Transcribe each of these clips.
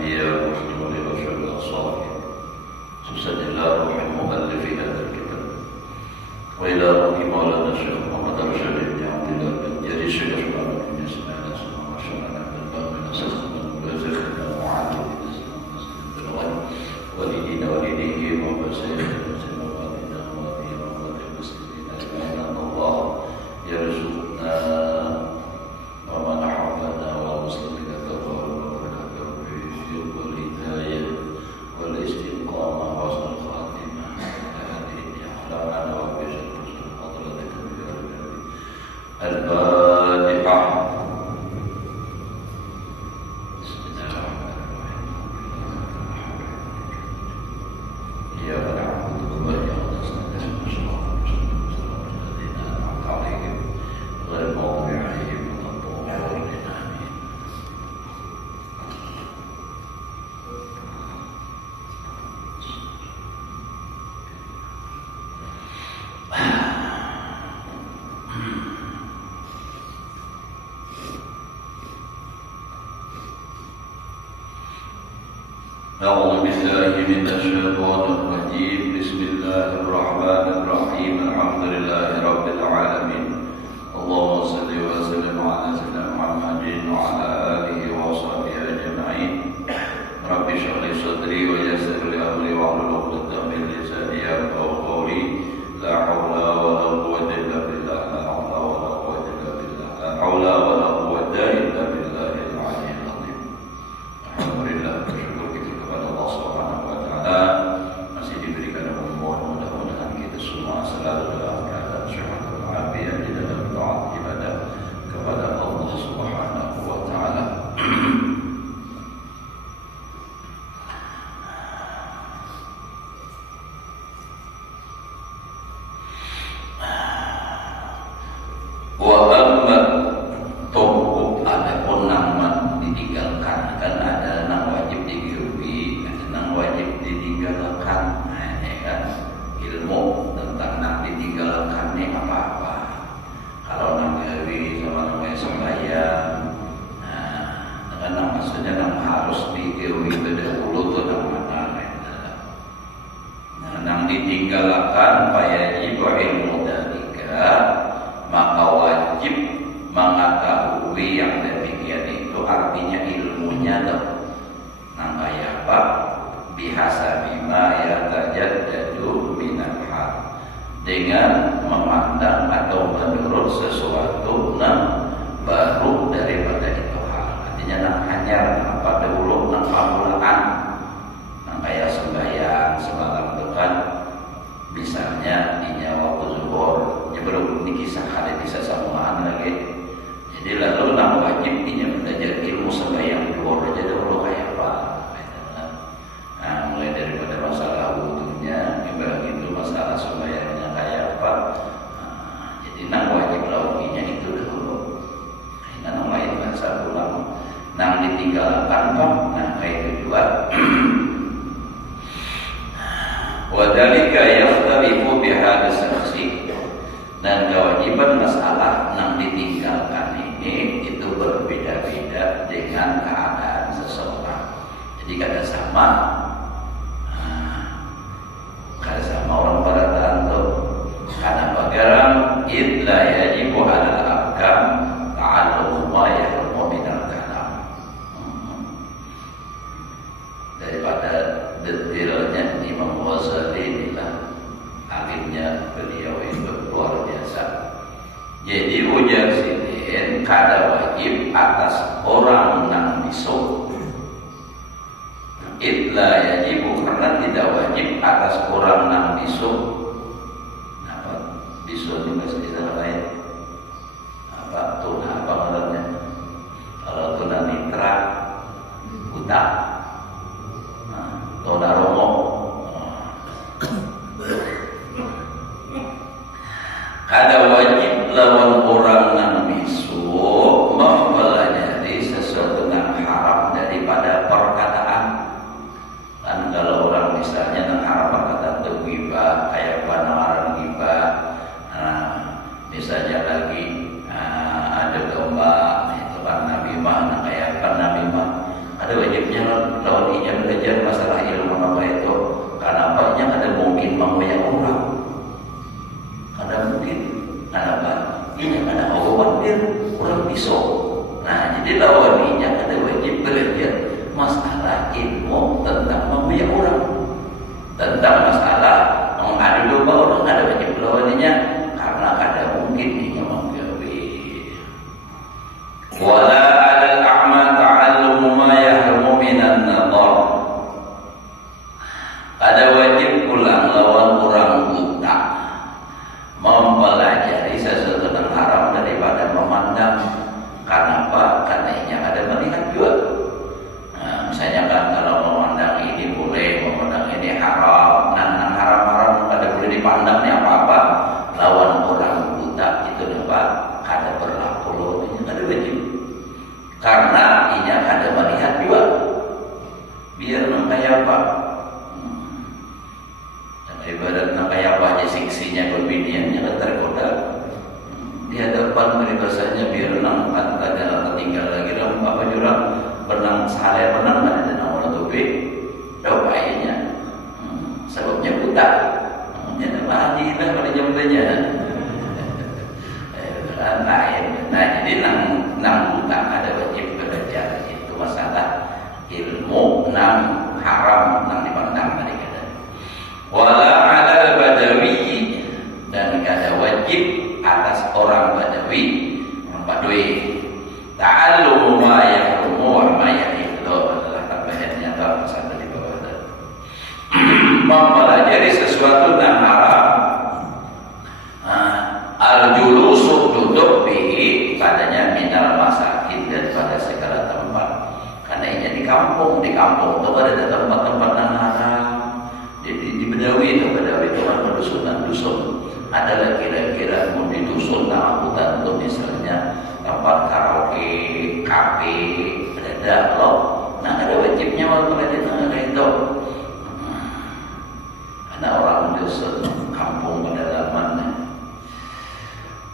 الأنبياء والرسل والشهداء الصالحين خصوصا إلى روح المؤلف هذا الكتاب وإلى روح مولانا الشيخ محمد رشاد بن عبد الله بن جرير الشيخ محمد بن اسماعيل الأسلام وشمعنا بن الله بن سخنا وزخنا وعلي بن الإسلام مسلم بن غني والدين والديه ومسيخنا سنواتنا وفي رحمة المسلمين أجمعين الله يرزقنا ومن حولنا والمسلمين والهداية والاستقامة وحسن الخاتمة هذه أحلامنا وبشر حسن حضرتك الفاتحة. بسم الله الرحمن الرحيم. إياك نعبد وإياك نستعين صراط الذين أنعمت عليهم غير المغضوب عليهم ولا الضالين. أعوذ بالله من الشيطان الرجيم. بسم الله الرحمن الرحيم. الحمد لله رب العالمين. اللهم صل وسلم على سيدنا محمد وعلى آله وصحبه أجمعين. رب اشرح لي صدري ويسر لي أمري واحلل عقدة من لساني يفقهوا قولي. لا حول ولا قوة إلا بالله. لا حول ولا قوة إلا بالله. لا حول ولا قوة إلا بالله العلي العظيم. Alhamdulillah, bersyukur kita kepada Allah Subhanahu wa taala masih diberikan kemudahan. Mudah-mudahan kita semua selalu dalam keadaan sehat walafiat di dalam taat ibadah kepada Allah Subhanahu wa taala. Wa amma tawquf adapun nama ditinggalkan, kan ada nang wajib digerupi, ada nang wajib ditinggalkan. Nah, ya kan ilmu tentang nang ditinggalkan ini apa-apa. Kalau nang gerupi sama nang sembahyang, nah, dengan nang maksudnya nang harus digerupi terdahulu tuh nang mana? Nah, nang ditinggalkan wajib ilmu dalika, maka wajib mengetahui yang demikian itu artinya ilmunya loh. Nah kayak apa? Bihasa bima yatajaddadu minal hal, dengan memandang atau menurut sesuatu yang baru daripada itu hal. Artinya nak hanyar apa dahulu nak pamulaan. Nah kayak sembahyang semalam itu kan, misalnya di waktu zuhur, belum dikisahkan bisa samaan lagi. Jadi lalu nama wajib ini belajar ilmu sembahyang zuhur aja dulu kayak apa. Nah mulai daripada masalah wudunya, begitu masalah sembahyangnya kayak apa. Nah, jadi nama wajib laukinya itu dulu. Nah nama lain bahasa ulang. Nah ditinggalkan pak. Nah kayak kedua. Wadalika yakhtalifu bihadis saksi, dan kewajiban masalah yang ditinggalkan ini itu berbeda-beda dengan keadaan seseorang. Jadi kada sama, orang pada tentu. Karena bagaimana idla yajibu alal ahkam ta'allum ma yahrumu minal kalam. Daripada detailnya Imam Ghazali inilah akhirnya beliau itu luar biasa. Jadi ujar sidin kada wajib atas orang yang bisu. Idla yajibu karena tidak wajib atas orang yang bisu. Apa bisu ini bahasa istilah lain? Apa tuna apa maksudnya? Kalau tuna mitra, utang. Tuna romo. Kada wajib lawan orang yang bisu mempelajari sesuatu yang haram daripada perkataan. Kan kalau orang misalnya yang haram perkataan itu ghibah, kayak mana orang ghibah. Nah, misalnya lagi ada domba itu kan namimah, kayak apa namimah. Ada wajibnya lawan banyak orang. Kada mungkin, kenapa? Ini kada awal dia orang pisau. Nah, jadi lawannya kada wajib belajar masalah ilmu tentang banyak orang, tentang masalah mengadu domba orang kada wajib lawannya karena kada mungkin dia menggawe. Wala alal a'ma ta'allumu ma yahrumu minan nadhar. Ada wajib pulang lawan orang buta mempelajari sesuatu yang haram daripada memandang. Kenapa? Karena ini ada melihat juga. Nah, misalnya kan kalau memandang ini boleh, memandang ini haram. Nah, haram-haram kada boleh dipandang ni apa-apa. Lawan orang buta itu dapat kada berlaku loh, ini kada wajib. Karena ini kada melihat juga. Biar kayak apa? Ibarat kayak apa aja siksinya berbiniannya kan tergoda di hadapan peribahasanya biar nang tanya tinggal lagi dong apa jurang benang sehari benang kan ada nama orang topi dopainya sebabnya buta namanya haji lah pada jambanya lain. Nah jadi nang buta ada wajib belajar itu masalah ilmu nang haram nang dipandang tadi. Wala alal badawi dan kada wajib atas orang badawi, orang badui. Ta'allumu ma yahrumu wa ma yahillu adalah tambahannya atau satu di bawah itu. Mempelajari sesuatu yang haram. Al-julusu duduk bihi padanya minal masakin dan pada segala tempat. Karena ini di kampung itu ada tempat-tempat yang haram. Di Bedawi itu kan dusun ada kira-kira mau di dusun nah hutan itu misalnya tempat karaoke, kafe, ada loh. Nah ada wajibnya waktu ada itu. Ada orang dusun kampung pedalaman.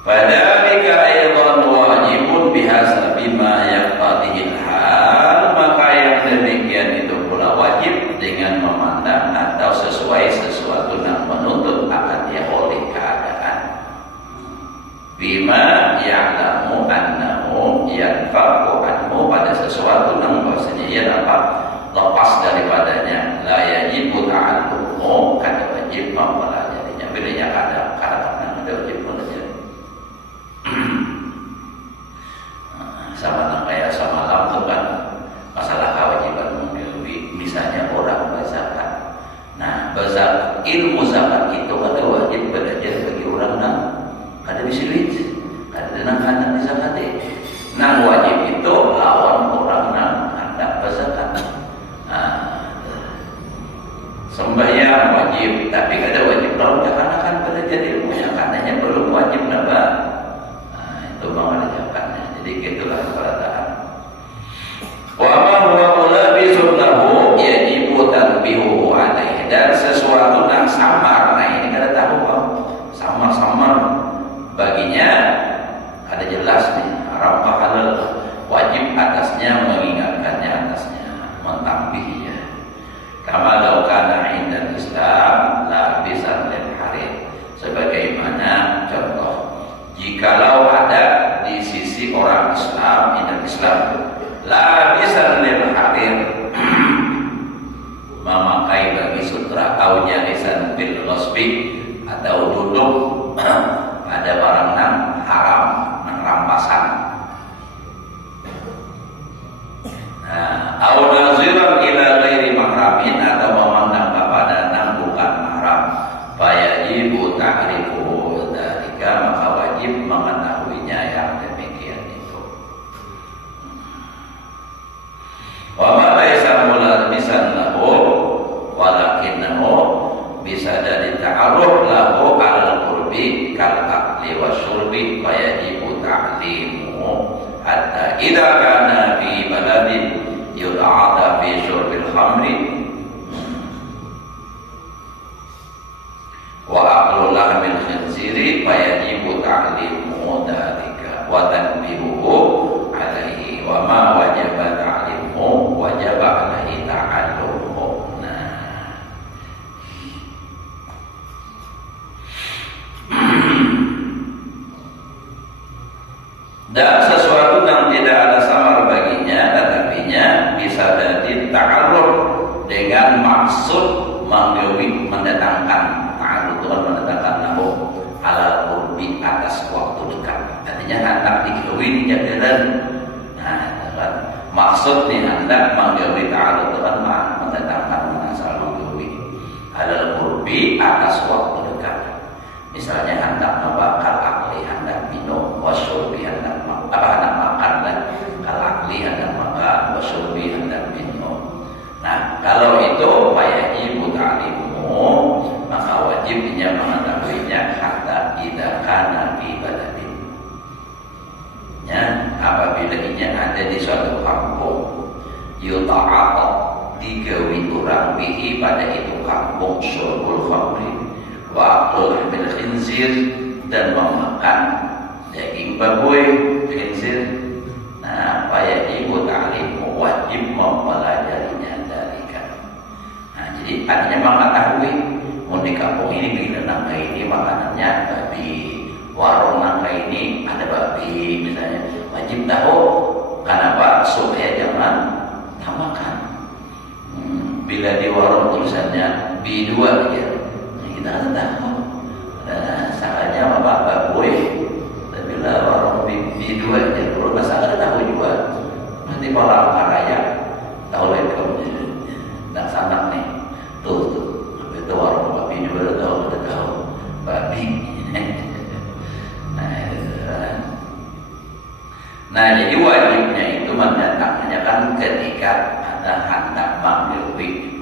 Padalika aidan wajibun bihasabi ma yaqtadihil hal, maka yang demikian itu pula wajib dengan memandang atau sesuai sesuatu yang menuntut akan dia oleh keadaan. Bima ya'lamu annahu yanfa'u anhu pada sesuatu yang bahasanya ia dapat lepas daripadanya. La yajibu ta'allumu kada wajib mempelajarinya. Bilanya kada wajib belajar. Sama kayak semalam tuh kan masalah kewajiban menghilui misalnya orang berzakat. Nah ilmu zakat itu ada wajib belajar bagi orang yang ada bisa duit, ada nang hendak dizakati. Nang wajib itu lawan orang yang hendak berzakat. Nah, sembahyang wajib, tapi ada wajib lawan karena kan belajar ilmu yang katanya belum wajib napa. Nah, itu mengerjakannya. Jadi gitulah perkataan. Wa ma huwa mulabisun lahu yajibu tanbihu alaihi, dan sesuatu yang samar. Nah ini kada tahu Bang. Samar-samar baginya ada jelas nih haram halal, wajib atasnya mengingatkannya atasnya, mentambihnya. Kama law kana inda Islam la bisan lil harid, sebagaimana contoh jikalau ada di sisi orang Islam, inda Islam la bisan lil harir memakai bagi sutra au jalisan bil ghasbi atau duduk pada barang yang haram, yang rampasan. Au naziran ila ghairi mahramin atau memandang kepada yang bukan mahram. Fayajibu ta'rifu dzalika, maka wajib mengetahuinya yang demikian itu. Wa ma laisa mulamisan lahu walakinnahu bisa dari ta'aruf lahu al-qurbi kal akli wa syurbi fayajibu ta'limuhu hatta idza kana fi baladin yud'ata fi syurbil khamri wa aqlu lahmil khinziri fayajibu ta'limuhu dzalika wa tanbihuhu alaihi wa ma wajaba ta'limuhu wajaba alaihi ta'allumuhu. hendak menggawi ta'arud teman mendatangkan menasal menggawi alal qurbi atas waktu dekat. Misalnya hendak membakar akli, hendak minum, wasyurbi hendak makan dan kal akli hendak makan, wasyurbi hendak minum. Nah, kalau itu fayajibu ta'limuhu, maka wajibnya mengetahuinya hatta idza kana fi baladin. Ya, apabila ia ada di suatu kampung, yuta'aqab digawi orang bihi pada itu kampung syurbul khamri wa aqul bil khinzir dan memakan daging baboy khinzir. Nah, fayajibu ta'limuhu, wajib mempelajarinya dalika. Nah, jadi artinya mengetahui mau di kampung ini bila nangka ini makanannya babi, warung nangka ini ada babi misalnya, wajib tahu. Kenapa? Supaya jangan makan. Bila di warung tulisannya B2 ya, kita harus tahu. Nah, salahnya apa baboy. Dan bila warung B2 ya, perlu masalah tahu juga. Nanti malam raya tahu lagi dan sanak nih, tuh itu warung babi juga tahu babi. Nah, jadi wajibnya itu mendatangnya kan ketika ada hendak menggawi.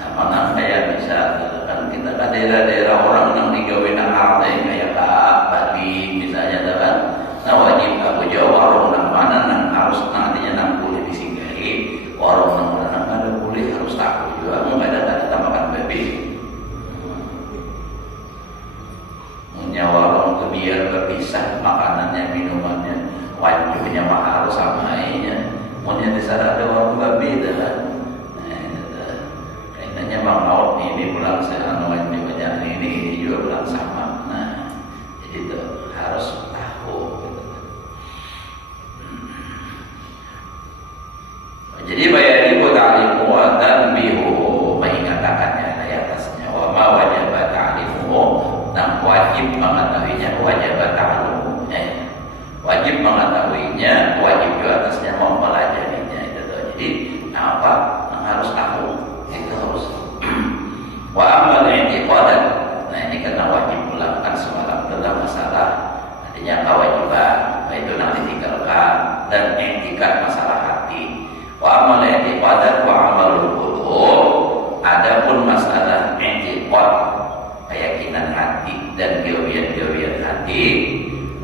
Sama nang kayak bisa kan kita kan daerah-daerah orang yang digawe nang harta kayak babi misalnya kan. Nah, wajib aku jawab warung nang mana nang harus nantinya nang boleh disinggahi, warung nang mana nang ada boleh harus tahu juga. Enggak ada tambahkan babi. Warung itu biar berpisah makanannya, minumannya, wajibnya mah harus samainya. Maunya di sana ada warung babi dah. Kayaknya bang Maut ini pulang seanu ini banyak ini juga pulang sama. Nah, jadi itu harus tahu. Jadi bayari buat alimu dan bihu mengatakannya di atasnya. Wa ma wajib ta'limuhu, dan wajib mengetahuinya, wajib ta'limuhu. Wajib mengetahuinya, wajib juga atasnya mempelajarinya. Itu tuh. Jadi apa yang harus tahu? Itu harus. Wa amal i'tiqadan. Nah, ini karena wajib melakukan semalam tentang masalah artinya kewajiban, itu nanti tinggalkan dan i'tiqad masalah hati. Wa amal i'tiqadan wa amalul qulub. Adapun masalah i'tiqad keyakinan hati dan gawian-gawian hati,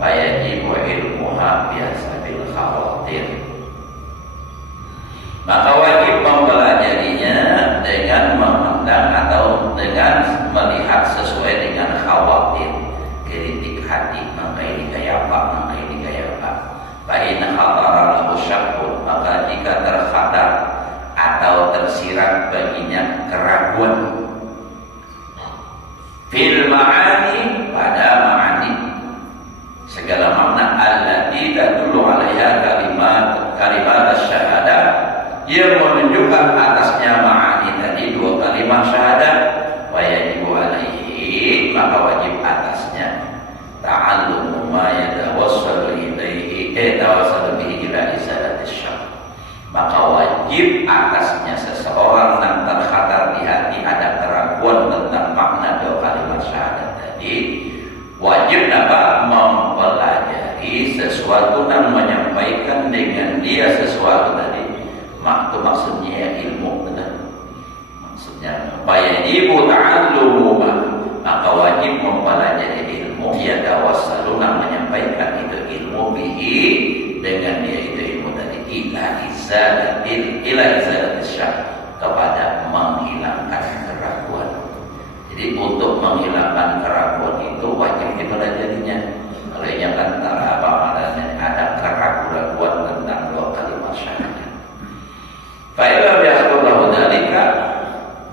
fayajibu ilmuha bihasabil khawatir. Maka wajib mempelajarinya dengan memandang atau dengan melihat sesuai dengan khawatir, kritik hati, maka ini kayak apa, maka ini kayak apa. Fa in khatara lahu syakkun, maka jika terkhatar atau tersirat baginya keraguan fil ma'ani, pada ma'ani segala makna allati tadullu 'alaiha kalimat syahadah, yang menunjukkan atasnya ma'ani tadi dua kalimat syahadah. Wa yajibu 'alaihi, maka wajib atasnya ta'allumu ma yatawassalu ilaihi tawassalu bihi ila izalatis syak. Maka wajib atasnya seseorang yang terkhatar di hati ada keraguan tentang makna dua kalimat syahadat tadi, wajib dapat mempelajari sesuatu dan menyampaikan dengan dia sesuatu tadi. Maksudnya ilmu, benar. Maksudnya fayajibu ta'allumu, maka wajib mempelajari ilmu, dia tawassalu dan menyampaikan itu ilmu bihi, dengan dia itu ilmu tadi ila izalatis syak, kepada menghilangkan keraguan. Jadi untuk menghilangkan keraguan itu wajib dipelajarinya. Kalau yang antara apa adanya ada keraguan tentang dua kalimat syahadat. Fa'ila bi'atullahu dalika,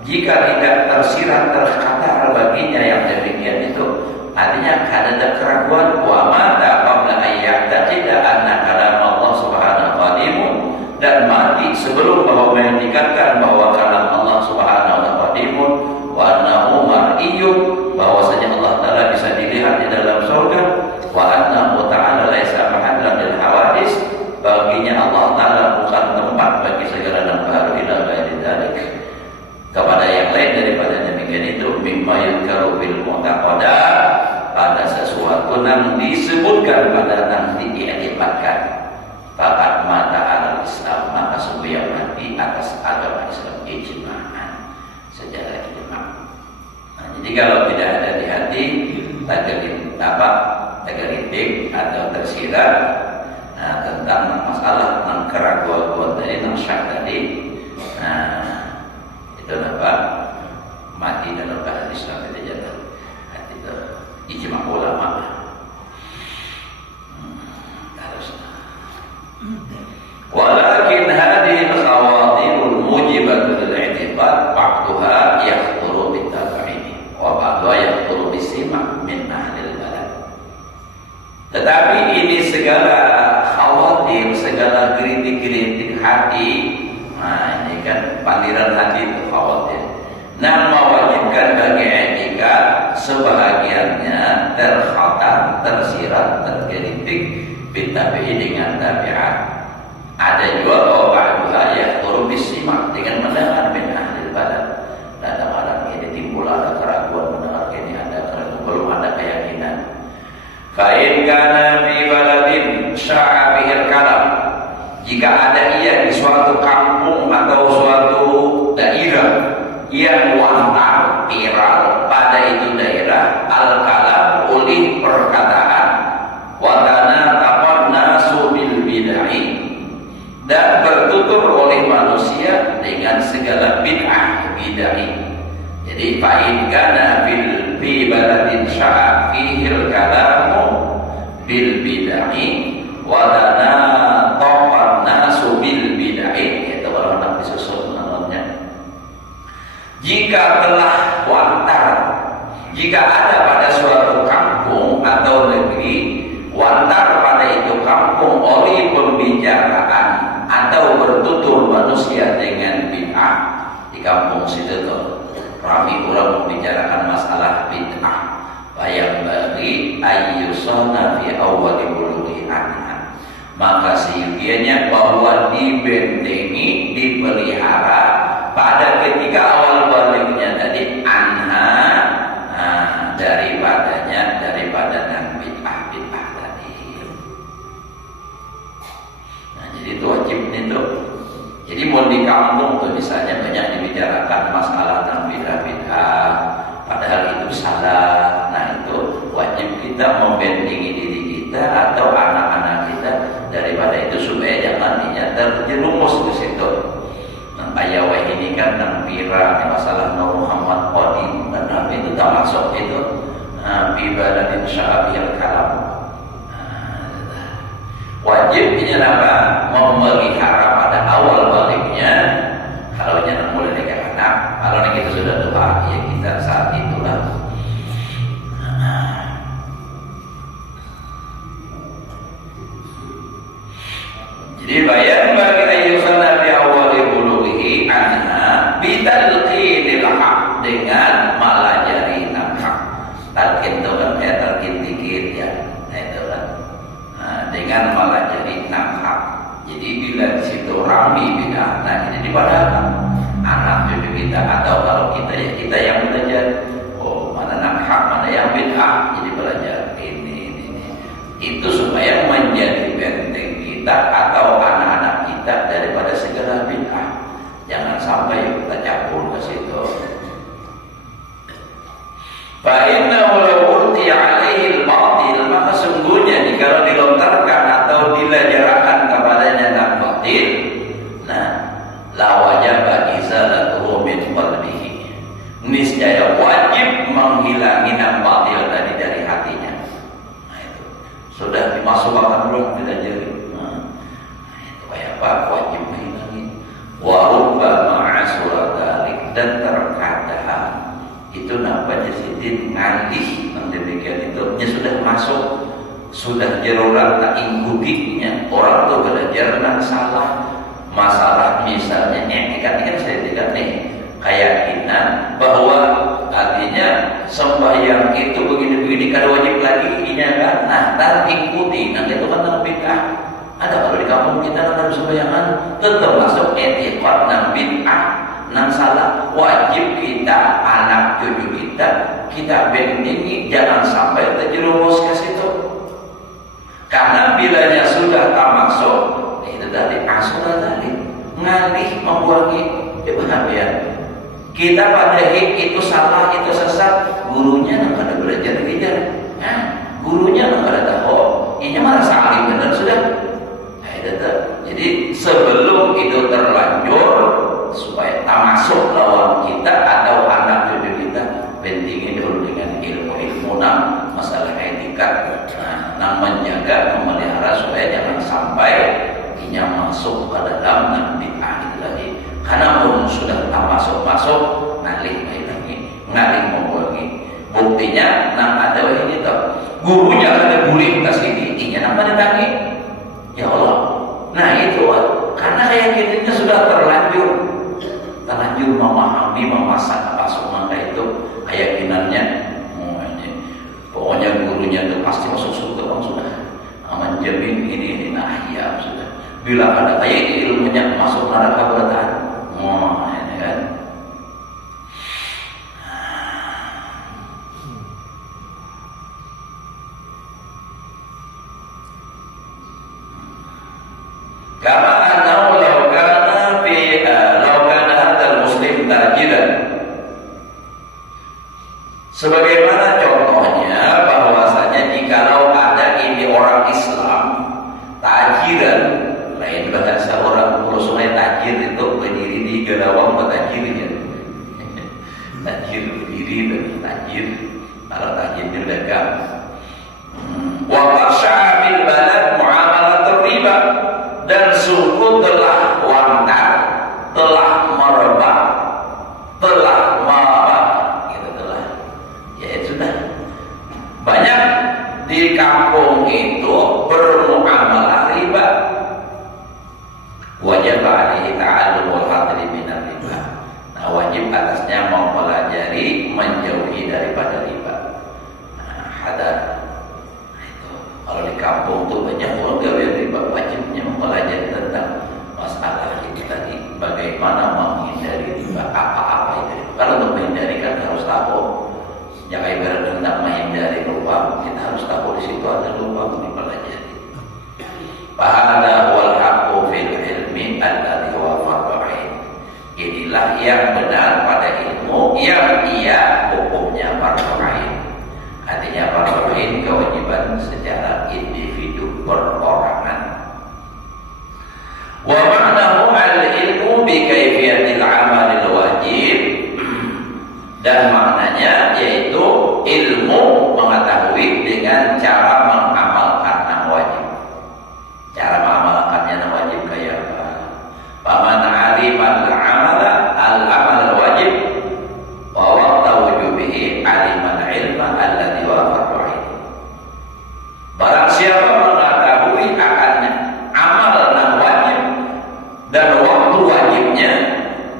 jika tidak tersirat terkhatar baginya yang demikian itu, artinya ada keraguan, wa mata qabla ayya'taqida anna kalam Allah subhanahu wa ta'ala, dan mati sebelum bahwa menyaksikan bahwa kalam Allah subhanahu wa ta'ala wa annahu mar'iyyun, bahwasanya Allah Ta'ala bisa dilihat di dalam surga, wa annahu ta'ala laisa mahallan lil hawadis, baginya Allah bima yudkaru bil mu'taqadat, pada sesuatu yang disebutkan pada yang diiktibatkan. Fakat mata al Islam, maka sungguh yang mati atas agama Islam ijma'an, secara ijma'. Nah, jadi kalau tidak ada di hati, tergelitik atau tersirat, nah, tentang masalah tentang keraguan tadi, tentang syak tadi, nah, itu apa? Mati dalam bahasa Islam itu jatuh. Itu ijma' ulama. Walakin hadhihi al-khawatirul mujibatul i'tiqad ba'daha yakhturu bit-tabi'in wa ba'daha yakhturu bis-sima' min ahli al-balad. Tetapi ini segala khawatir, segala kritik-kritik hati, nah ini kan panggilan hati itu khawatir. Nah, mewajibkan bagi etika sebahagiannya terkhatam, tersirat, terkritik bitabi'i dengan tabiat. Ada juga ba'duha yakhturu bis-sima' dengan mendengar min ahli balad. Dalam alam ini timbul ada keraguan mendengar ini, ada keraguan, belum ada keyakinan. Fa in kana fi baladin sya'a bihil kalam, jika ada ia di suatu kampung atau suatu daerah yang wantar viral pada itu daerah al-kalam oleh perkataan wadana tapanna subil bid'ah, dan bertutur oleh manusia dengan segala bid'ah. Jadi fa'in kana fi baladin sya'a fihil kalamu bil bid'ah wadana tapanna subil bid'ah, itu kalau nak disusun namanya. Jika telah wantar, jika ada pada suatu kampung atau negeri wantar pada itu kampung oleh pembicaraan atau bertutur manusia dengan bid'ah, di kampung situ tuh ramai orang membicarakan masalah bid'ah, bayang bagi ayyusana fi awwali bulughi anha, maka sehingga bahwa dibentengi, dipelihara pada ketika awal baliknya tadi anha, daripada nang bid'ah tadi. Nah, jadi itu wajib itu. Jadi mau di kampung tuh misalnya banyak dibicarakan masalah tentang bid'ah, padahal itu salah. Nah, itu wajib kita membentengi diri kita atau anak-anak kita daripada itu supaya jangan terjerumus ke situ. Ayawah ini kan nampira masalah Nur Muhammad Qadim, dan itu tak masuk itu ibadah sya'abiyal kalam. Wajibnya apa? Memelihara pada awal baliknya. Kalau jangan mulai dengan anak, kalau kita sudah tua, ya kita saat itulah. Jadi bayan bagi ayyuhana bi awwali bulughi anha bitalqinil haq, dengan melajari hak. Talqin itu kan kayak talqin dikit ya. Nah itu kan. Dengan melajari hak. Jadi bila di situ rami bid'ah, nah jadi pada anak cucu kita atau kalau kita ya kita yang belajar. Oh, mana hak, mana yang bid'ah, jadi belajar ini. Itu supaya menjadi benteng kita atau anak-anak kita daripada segala bid'ah. Jangan sampai kita campur ke situ. Fa innahu law ulqiya 'alaihi al-batil, maka sungguhnya jika dilontarkan atau dilajarakan kepadanya yang batil, nah la wajaba izalatuhu min qalbihi, niscaya wajib menghilangi yang batil tadi dari hatinya. Nah itu sudah dimasukkan belum dilajari. Apa wajib menghilangi. Wa rubbama asura dzalik, dan terkadang itu namanya sidin ngalih demikian itu sudah masuk, sudah jeroran tak ingkutinya. Orang tuh belajar nak salah masalah misalnya etikat kan saya tidak nih keyakinan bahwa artinya sembahyang itu begini-begini kada wajib lagi ini kan. Nah, tak ikuti nanti itu kan dalam bid'ah. Ada kalau di kampung kita dalam sembayangan tetap masuk etikat nang bid'ah, nang salah. Wajib kita, anak cucu kita kita bentengi jangan sampai terjerumus ke situ. Karena bilanya sudah tamasuk, itu tadi asal tadi ngalih membuangi ya. Kita pada itu salah, itu sesat, gurunya nggak ada belajar belajar, gurunya nggak ada tahu, ini malah saling benar sudah. Jadi sebelum itu terlanjur supaya tamasuk lawan kita atau anak cucu kita, pentingnya dulu dengan ilmu masalah etikat, menjaga, memelihara supaya jangan sampai dia masuk ke dalam nanti akhir lagi. Karena pun sudah masuk ngalih ngalih membuangi. Buktinya ada ini tuh gurunya ada bully ke sini, inya nama ditangi. Ya Allah. Nah itu karena keyakinannya sudah terlanjur memahami, memasak masuk maka itu keyakinannya. Pokoknya gurunya itu pasti masuk surga sudah. Menjamin ini ya sudah. Bila ada kayak ilmunya masuk neraka bertahan. Ini kan. Kama annahu law kana hadzal muslim tajiran. Sebagaimana contohnya bahwasanya jikalau ada ini orang Islam tajiran, lain bahasa orang Pulau Sungai tajir itu berdiri di Gerawang bertajirnya. Tajir berdiri dan tajir, kalau tajirnya dagang. Wa qasha bil balad muamalat riba, dan sungguh telah wantar, telah merebak, telah banyak di kampung itu bermuamalah riba. Wajib alaihi ta'allumul hadri minar riba. Nah, wajib atasnya mempelajari, menjauhi daripada riba. Hadar. Itu kalau di kampung tuh banyak orang gawe riba, wajibnya mempelajari tentang masalah ini tadi, bagaimana menghindari riba, apa-apa itu. Kalau untuk menghindari kan harus tahu. Yang ibarat hendak menghindari lubang, kita harus tahu di situ ada lubang dipelajari. Fahada wal haqqu fil ilmi alladhi huwa fardhu ain. Inilah yang benar pada ilmu yang ia hukumnya fardhu ain. Artinya fardhu ain kewajiban secara individu perorangan. Wa ma'nahu al-ilmu bi kaifiyatil amalil wajib, dan maknanya yaitu ilmu mengetahui dengan cara mengamalkan yang wajib. Cara mengamalkannya yang wajib kayak apa? Faman alimal amala al-amal wajib wa waqta wujubihi alimal ilma alladhi wa fardu ain. Barang siapa mengetahui akan amal yang wajib dan waktu wajibnya,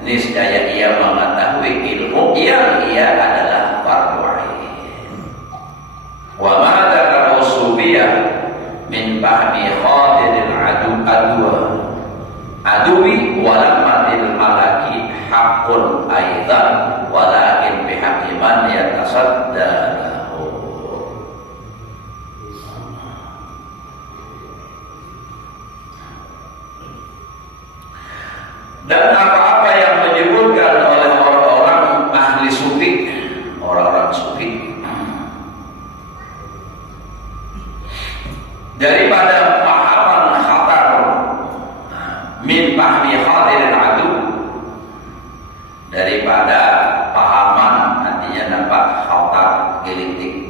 niscaya ia mengetahui ilmu yang ia adalah fardhu ain. Wa ma dzakara usubiyah min fahmi khatiril aduwi walamatil malaki haqqun aidan walakin bihaqqi man yatasaddahu. Dan apa-apa yang menyebutkan oleh orang-orang ahli sufi, orang-orang sufi, daripada pahaman khatar min fahmi khatiril adu, daripada pahaman artinya nampak khatar, gelitik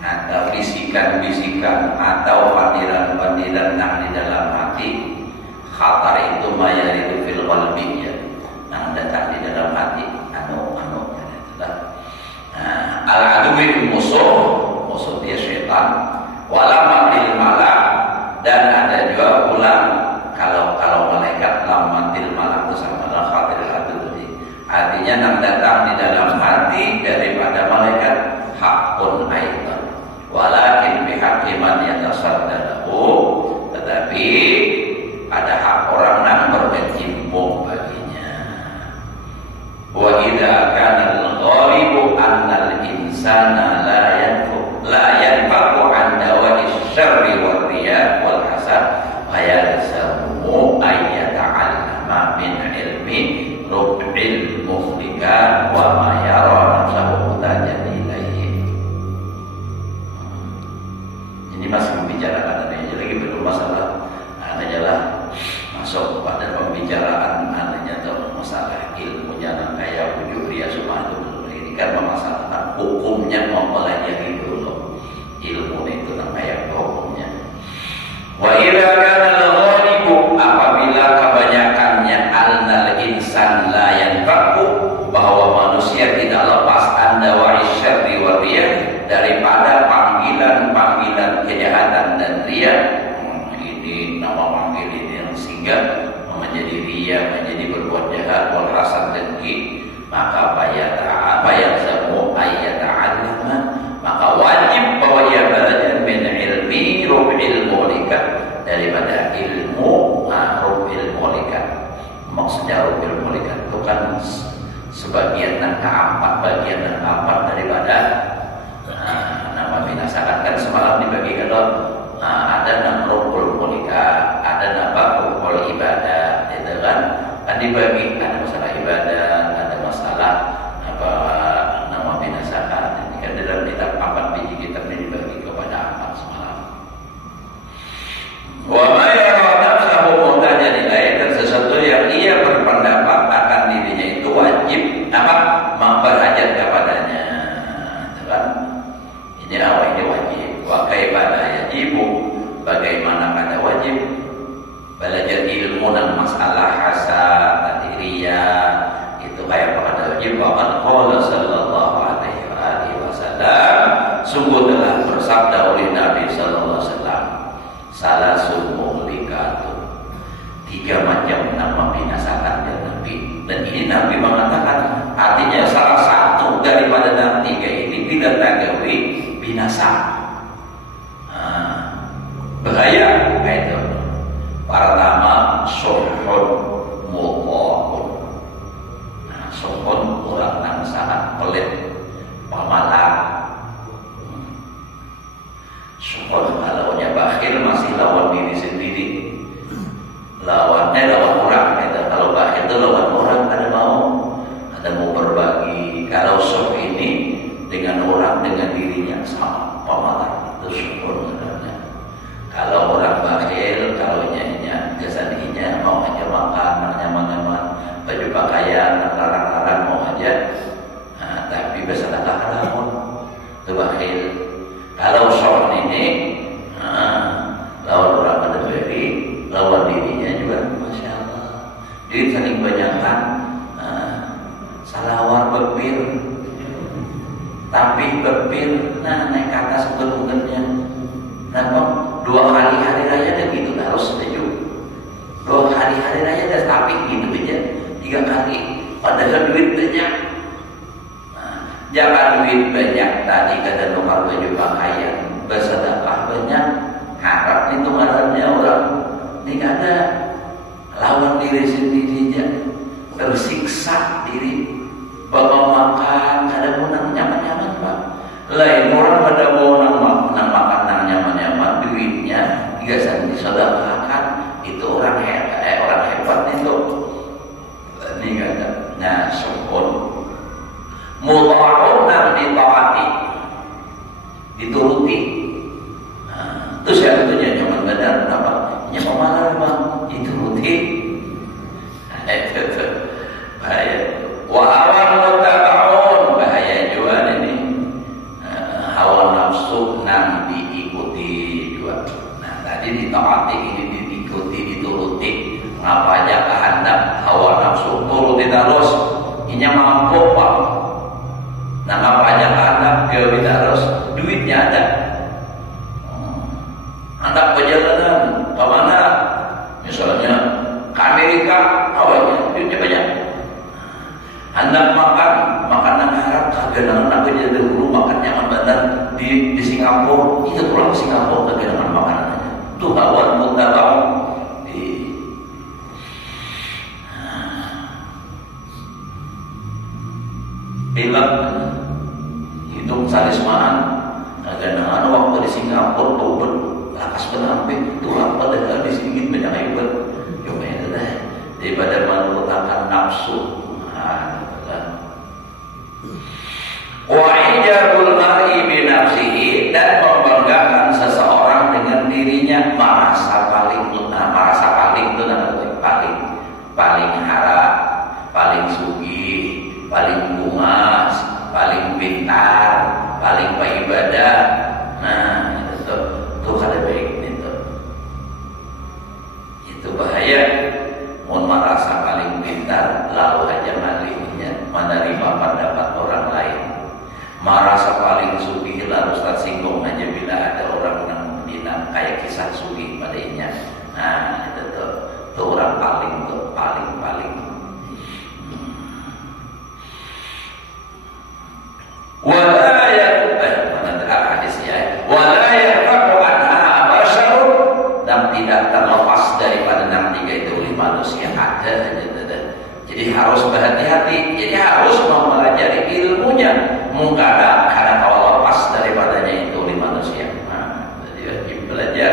atau bisikan-bisikan atau pandiran-pandiran yang di dalam hati. Khatar itu mayar itu fil qalbi, ya, yang datang di dalam hati, al-aduwi musuh dia syaitan, walamatil malak, dan ada juga ulang kalau malaikat lamatil malak itu sama khatir aduwi, artinya yang datang di dalam hati daripada malaikat hakun aidan, walakin bihaqqi man yatasaddaqu, tetapi ada hak orang yang berkecimpung baginya. Wa idza kana al-ghalibu anna menuju Ria Subhanahu. Ini kan memasalahkan hukumnya, mempelajari dulu ilmu itu namanya hukumnya. Wa idza kana al-ghalibu, apabila kebanyakannya annal insan la yanfaqu, bahwa manusia tidak lepas anda wa syarri wa riya, daripada panggilan-panggilan kejahatan dan riya. Ini nama panggil ini yang sehingga menjadi riya, menjadi berbuat jahat, wal hasad dengki. Maka yalzamu ayyata'allama, maka wajib bahwa ia belajar min ilmi rubil mulika, daripada ilmu rubil mulika. Maksudnya rubil mulika itu kan sebagian dan keempat daripada nama binasakan. Kan semalam dibagi kalau ada nama rukul mulika, ada nama rukul ibadah, itu kan dibagi, ada masalah ibadah, ada masalah apa nama binasakan. Ini kan dalam kitab 4 biji kitab ini dibagi kepada 4 semalam. Wa ma yara nafsahu muhtajan ilaihi, dan sesuatu yang ia berpendapat akan dirinya itu wajib berhajat kepadanya. Kan? Ini awal ini wajib. Wa kaifa yajibu, bagaimana pada wajib belajar ilmu dan masalah hasad, riya, itu kayak pada wajib. Bahkan qala sallallahu alaihi wasallam, sungguh telah bersabda oleh Nabi sallallahu alaihi wasallam, salasun muhlikatun, 3 macam nama binasakan dari Nabi. Dan ini Nabi mengatakan, artinya salah satu daripada nama 3 ini bila tagawi binasa. Bahaya kayak itu. Pertama, suhun muqawun. Suhun orang yang sangat pelit, pemalas. Suhun kalau bakhil masih lawan diri sendiri. Lawan orang. Kalau bakhil itu lawan orang, ada mau berbagi. Kalau suh ini dengan orang, dengan dirinya sama, pemalas. Itu suhun sebenarnya. Kalau orang bakhil, kalau nyanyinya kesaninya mau aja makan, nyaman-nyaman, baju pakaian, larang-larang mau aja, tapi bersedekah haramun, itu bakhil. Kalau syukur ini, lawan orang pada beri, lawan dirinya juga, masya Allah. Duit saling banyakkan, salawar bepir, tapi bepir, naik ke atas betul-betulnya. Nampak 2 kali hari raya dan gitu harus setuju. 2 kali hari raya dan tapi gitu aja 3 kali. Padahal duit banyak. Jangan duit banyak tadi kata nomor baju pakaian, bersedekah banyak. Harap itu marahnya orang. Ini ada lawan diri sendirinya, tersiksa diri. Bapak makan ada menang nyaman-nyaman Pak. Lain orang pada mau nang makan nang nyaman-nyaman, duitnya biasa disedekahkan, itu orang hebat itu. Ini ada. Nah, syukur muta'un nang ditaati, dituruti. Terus yang tentunya nyaman benar apa? Nyaman malah Bang, dituruti. Itu bahaya. Wa awan mutaba'un, bahaya juga ini. Hawa nafsu nang diikuti juga. Nah tadi ditaati, ini diikuti, dituruti. Ngapa aja kehendak hawa nafsu turuti terus, ini mampu Pak. Nah ngapa aja kehendak gawe terus, duitnya ada. Anak perjalanan kemana? Misalnya ke Amerika, awalnya duitnya banyak. Hendak makan makanan Arab, kagak anak aja dulu makan nyaman benar di Singapura, itu pulang ke Singapura kagak dengan makanannya. Itu hawa mutaba'un. Bilang hitung sarismaan kagak dengan waktu di Singapura tuh lakas penampi itu apa dan di sini banyak hebat. Cuma itu dah daripada menurutkan nafsu. Wa ijabul mar'i bi nafsihi, dan membanggakan seseorang dengan dirinya, merasa paling itu paling harap, paling sugih, paling paling bungas, paling pintar, paling beribadah. Nah, itu kada baik itu. Itu bahaya. Mun merasa paling pintar lalu aja malihnya menerima pendapat orang lain. Merasa paling sugih lalu tersinggung aja bila ada orang yang bilang kayak kisah sugih padanya. Nah, itu orang paling wala yarfa'u anha basyarun, dan tidak terlepas daripada enam tiga itu oleh manusia ada aja. Jadi harus berhati-hati, jadi harus mempelajari ilmunya, mungkada karena kalau lepas daripadanya itu oleh manusia. Nah, jadi wajib belajar.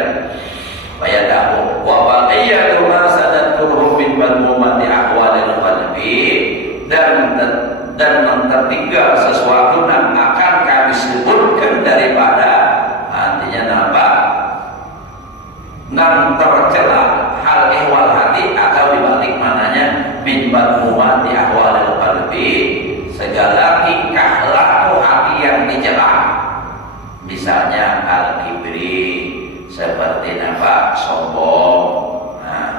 Fayadahu wa baqiyatu ma sadattuhu min madmumati ahwalil qalbi, dan tertinggal sesuatu yang akan kami sebutkan daripada artinya nampak nam tercela hal ehwal hati, atau dibalik mananya min madmumati ahwalil qalbi, segala tingkah laku hati yang dicela. Misalnya al-kibri, seperti nampak sombong. Nah,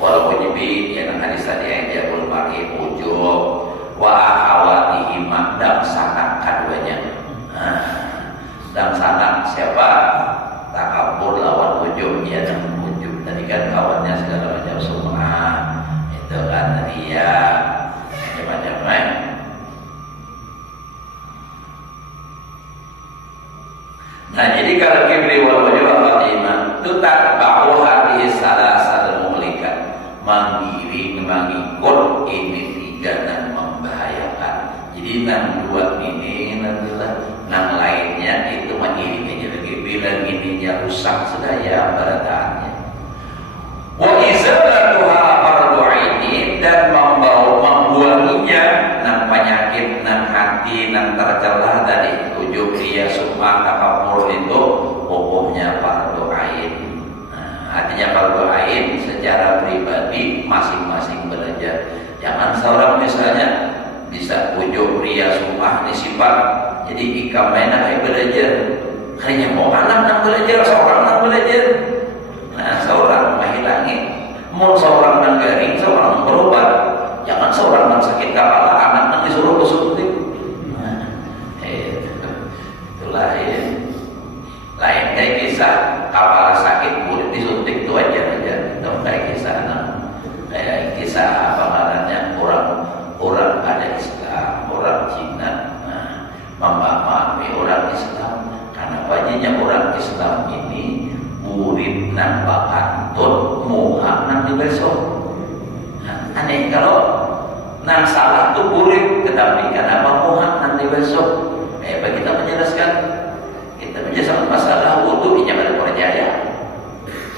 walaupun jibi yang hadis tadi yang dia belum pakai ujub wa ahawatihi makdam sanak kaduanya. Nah, dan sanak siapa? Takabur lawan ujub, dia dan ujub tadi kan kawannya segala macam sum'ah, itu kan ria macam-macam. Nah, jadi kalau kibri wal ujub wa fatimah itu tatba'u hadhihi salasal muhlikat, mengikut ini tiga dan membahayakan. Jadi nang dua ini adalah nang lainnya itu mengiring aja lagi bila ininya rusak sedaya berataannya. Wa izalatuha fardu aini, dan membuanginya nang penyakit nang hati nang tercela dari ujub ria sum'ah takabur itu hukumnya fardu ain. Artinya fardu ain secara pribadi masing-masing belajar. Jangan seorang misalnya bisa ujub ria sum'ah disifat, jadi ikam mainan kayak belajar. Hanya mau anak nang belajar, seorang nang belajar. Nah, seorang menghilangi, mau seorang nang garing, seorang berobat. Jangan seorang nang sakit kepala, anak nang disuruh bersuntik. Nah, itulah ya. Lain kayak kisah kepala sakit boleh disuntik itu aja. Itu kayak kisah kayak kisah apa namanya orang ada Islam, orang Cina, memahami orang Islam. Karena bajinya orang Islam ini murid nang bakantun muham nang di besok. Aneh kalau nang salah tuh murid, tetapi kenapa muham nang di besok? Kita menjelaskan. Kita menjelaskan masalah wudhu, ini ada percaya.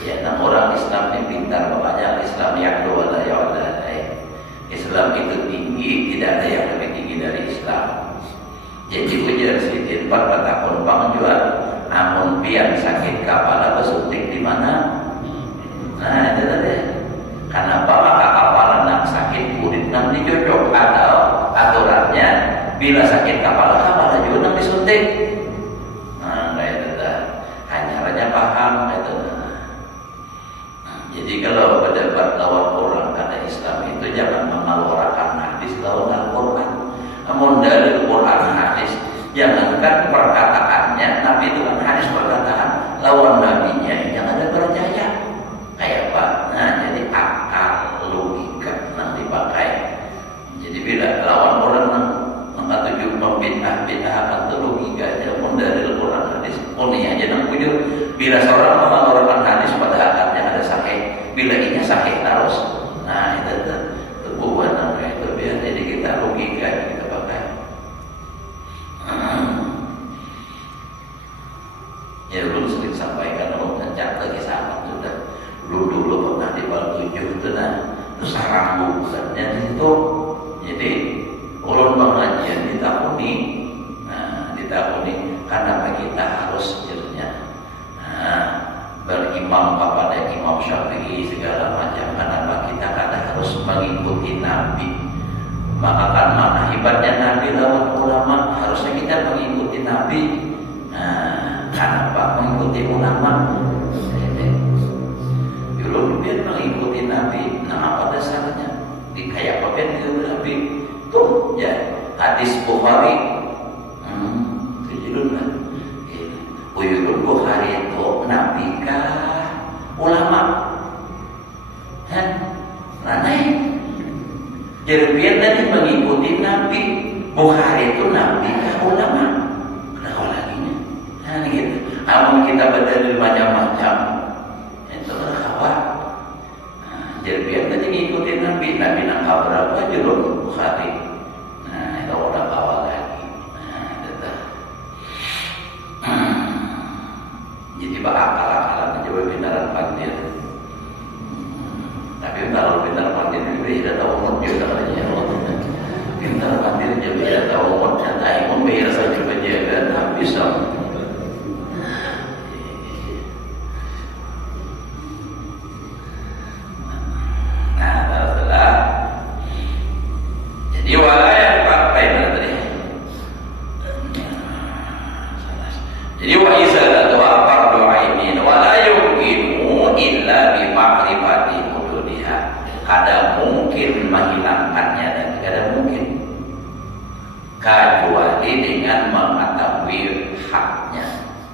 Ya, nang orang Islam ini pintar, makanya Islam yang dua lah ya Allah. Islam itu tinggi, tidak ada yang lebih tinggi dari Islam. Jadi ujar sidin 4 tahun pangjual, namun pian sakit kepala bersuntik di mana? Nah, itu tadi. Kenapa maka kepala nang sakit kulit nang dicocok, atau aturannya bila sakit kepala juga nang disuntik. Nah, kayak itu hanya paham itu. Jadi kalau berdebat lawan orang kata Islam itu jangan mengeluarkan hadis lawan Al-Quran. Namun dari Quran hadis, jangankan perkataannya, Nabi itu kan hadis perkataan lawan nabinya, jangan ada percaya. Kayak apa? Nah, jadi akal logika yang dipakai. Jadi bila lawan orang mengatakan membid'ah itu logika aja. Namun dari Quran hadis, ini aja nang bujur. Bila seorang mengeluarkan hadis pada akadnya ada sahih, bila ini sahih terus, nah itu bukan namanya itu biar jadi kita logika kita pakai. Ya belum sering sampaikan orang catat kisah itu dah. Dulu pernah di bal 7 itu terus rambutannya itu. Jadi orang pengajian ditakuni, karena kita harus jelasnya. Berimam kepada Imam Syafi'i segala macam, karena kita kadang harus mengikuti Nabi, Maka karena hebatnya Nabi lawan ulama, harusnya kita mengikuti Nabi. Nah, kenapa mengikuti ulama? Dulu biar mengikuti Nabi. Nah, apa dasarnya? Kayak apa mengikuti Nabi? Tuh ya hadis Bukhari. Tujuan Uyurun Bukhari itu Nabi kah ulama? Nanai. Jadi biar nanti mengikuti Nabi. Bukhari itu Nabi kah ulama? Kenapa lagi nya? Nah gitu. Amun kita berdalil macam-macam, itu kawan. Jadi biar nanti mengikuti Nabi. Nabi nak berapa jurun Bukhari? Nah itu udah kawal lagi. Nah itu. Jadi akal-akalan aja benaran pandir. Tapi kalau pintar pandir juga tidak tahu umur dia udah aja. Pintar pandir juga tidak tahu umur dan imun biasa juga jaga habis sama. Nah setelah jadi yang pakai mana tadi? Jadi wa izalatu fardu ainin wa la yumkinu illa bi ma'rifati hududiha. Kada mungkin menghilangkannya dan kada mungkin kecuali dengan mengetahui haknya.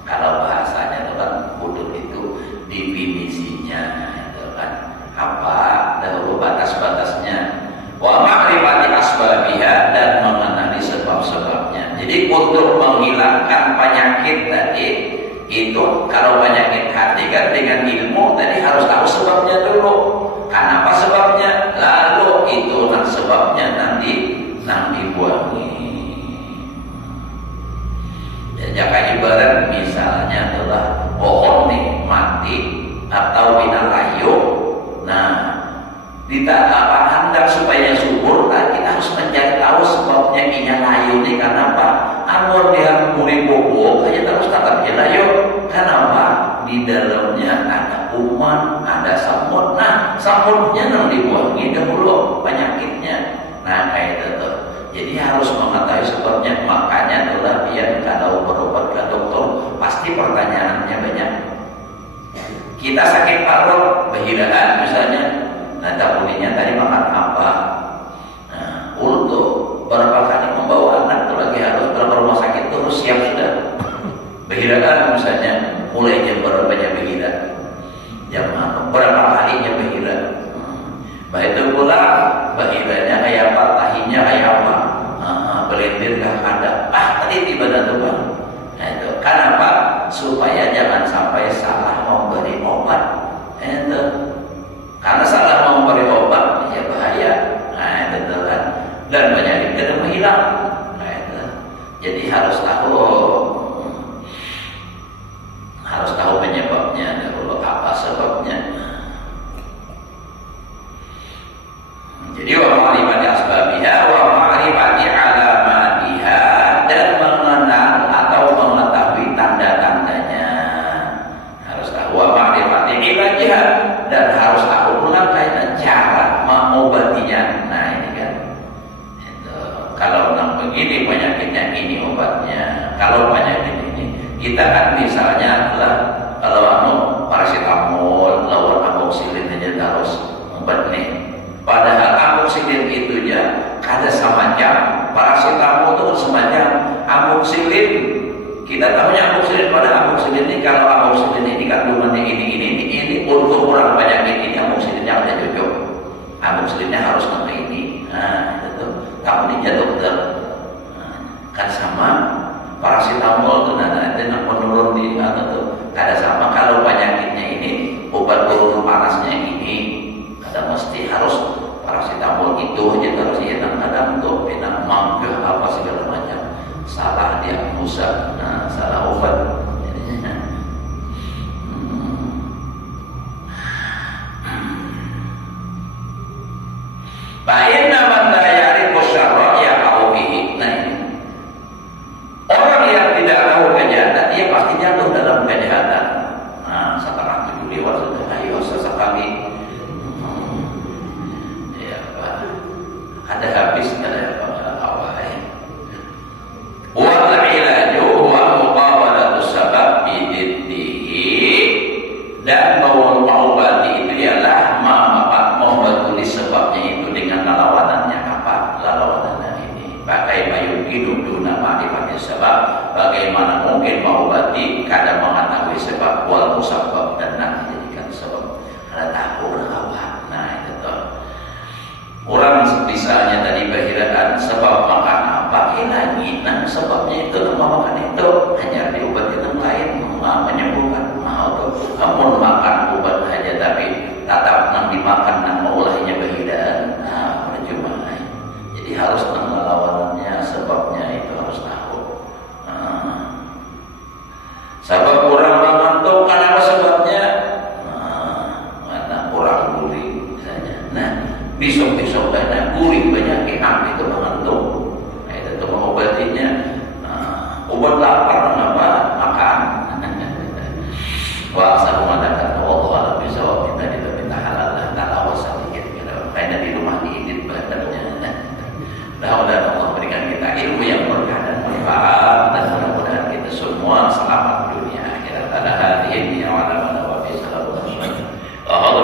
Kalau bahasanya itu kan hudud itu definisinya itu kan apa dahulu batas-batasnya. Wa ma'rifati asbabiha dan mengenali sebab-sebabnya. Jadi untuk menghilangkan penyakit tadi itu kalau penyakit hati kan dengan ilmu tadi harus tahu sebabnya dulu. Kenapa sebabnya? Lalu itu sebabnya nanti dibuangi. Jaka ibarat misalnya adalah pohon nih mati atau bina layu. Nah, kita hendak supaya subur, kita harus mencari tahu sebabnya inya layu nih kenapa? Amor dia muri bobo, kayak terus tatapnya layu. Kenapa? Di dalamnya ada kuman, ada semut. Nah, semutnya nang dibuangi dahulu penyakitnya. Nah, kayak itu tuh. Jadi harus mengetahui sebabnya. Makanya adalah biar kalau berobat ke dokter pasti pertanyaannya banyak. Kita sakit parut, berhiraan misalnya. Nah, tamuninya tadi makan apa? Nah, untuk berapa kali membawa anak itu lagi harus berapa rumah sakit terus siap sudah. Berhiraan misalnya, mulai jam berapa berhiraan? Jam berapa kalinya berhiraan? Baik itu pula berhiraannya kayak apa, tahinya kayak apa? Belendir kah ada? Tadi tiba dan tuh. Nah itu kenapa? Supaya jangan sampai salah memberi obat. Itu karena salah memberi obat ya bahaya. Nah itu kan dan penyakit itu menghilang. Nah itu jadi harus tahu penyebabnya dulu apa sebabnya. Jadi wa ma'rifati asbabiha wa ma'rifati alamatiha dan mengenal atau mengetahui tanda-tandanya. Harus tahu wa ma'rifati ilajiha dan harus tahu pula cara mengobatinya. Nah ini kan itu. Kalau begini penyakitnya ini obatnya. Kalau penyakit ini kita kan misalnya adalah kalau paracetamol lawan amoxicillin aja harus obat nih. Padahal amoxicillin itu ya kada semacam paracetamol itu semacam amoxicillin. Kita tahunya amoxicillin pada amoxicillin ini kalau amoxicillin ini kandungannya ini untuk orang penyakit ini amoxicillinnya ada cocok. Amoxicillinnya harus nama ini. Nah itu kamu nih dokter. Nah, kan sama paracetamol itu nanti menurun di atau kada sama kalau penyakitnya ini obat turun panasnya ini ada mesti harus paracetamol itu aja terus ya kadang untuk pinang mangga apa segala macam salah diagnosa, nah salah obat jadinya. Baik nama dayari kosyarah ya kau bihi. Nah ini bagaimana mungkin mengobati kadang mengetahui sebab wal musabab dan nanti jadikan sebab. Ada tahu kawan. Nah itu tuh. Orang misalnya tadi bahiraan sebab makan apa lagi, nah sebabnya itu nama makan itu hanya diobati yang lain menyembuhkan mau tuh. Kamu makan obat aja tapi tetap nang dimakan nang maulahnya bahiraan, nah percuma. Jadi harus melawannya sebabnya itu harus tahu. Sebab orang ngantuk kan apa sebabnya? Mana orang guring misalnya. Nah besok-besok karena guring banyak itu ngantuk. Nah itu tuh mengobatinya. Obat lapar